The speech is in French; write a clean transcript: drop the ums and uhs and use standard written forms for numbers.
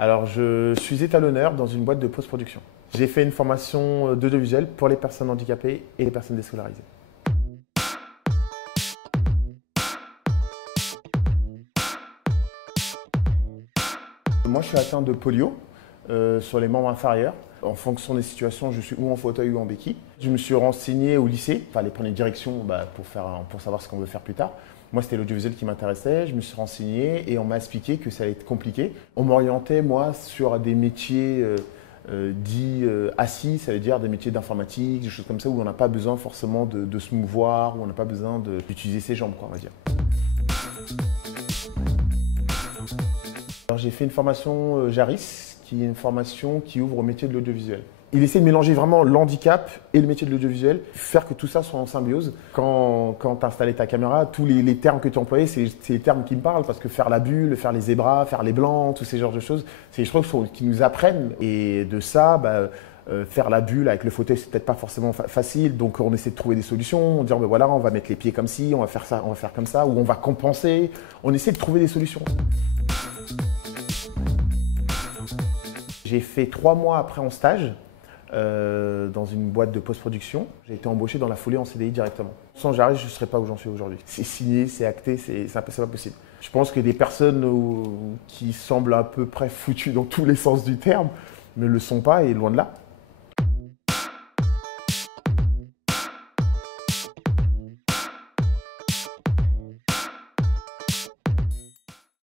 Alors, je suis étalonneur dans une boîte de post-production. J'ai fait une formation d'audiovisuel pour les personnes handicapées et les personnes déscolarisées. Moi, je suis atteint de polio sur les membres inférieurs. En fonction des situations, je suis ou en fauteuil ou en béquille. Je me suis renseigné au lycée, enfin les premières directions pour savoir ce qu'on veut faire plus tard. Moi, c'était l'audiovisuel qui m'intéressait. Je me suis renseigné et on m'a expliqué que ça allait être compliqué. On m'orientait, moi, sur des métiers dits assis, ça veut dire des métiers d'informatique, des choses comme ça, où on n'a pas besoin forcément de se mouvoir, où on n'a pas besoin d'utiliser ses jambes, quoi, on va dire. J'ai fait une formation JARIS, qui est une formation qui ouvre au métier de l'audiovisuel. Il essaie de mélanger vraiment l'handicap et le métier de l'audiovisuel, faire que tout ça soit en symbiose. Quand tu as installé ta caméra, tous les termes que tu employais, c'est les termes qui me parlent, parce que faire la bulle, faire les zébras, faire les blancs, tous ces genres de choses, c'est des choses qui nous apprennent. Et de ça, faire la bulle avec le fauteuil, c'est peut-être pas forcément facile, donc on essaie de trouver des solutions, on dit voilà, on va mettre les pieds comme ci, on va faire ça, on va faire comme ça, ou on va compenser. On essaie de trouver des solutions. J'ai fait 3 mois après en stage dans une boîte de post-production. J'ai été embauché dans la foulée en CDI directement. Sans JARIS, je ne serais pas où j'en suis aujourd'hui. C'est signé, c'est acté, c'est pas possible. Je pense que des personnes qui semblent à peu près foutues dans tous les sens du terme ne le sont pas et loin de là.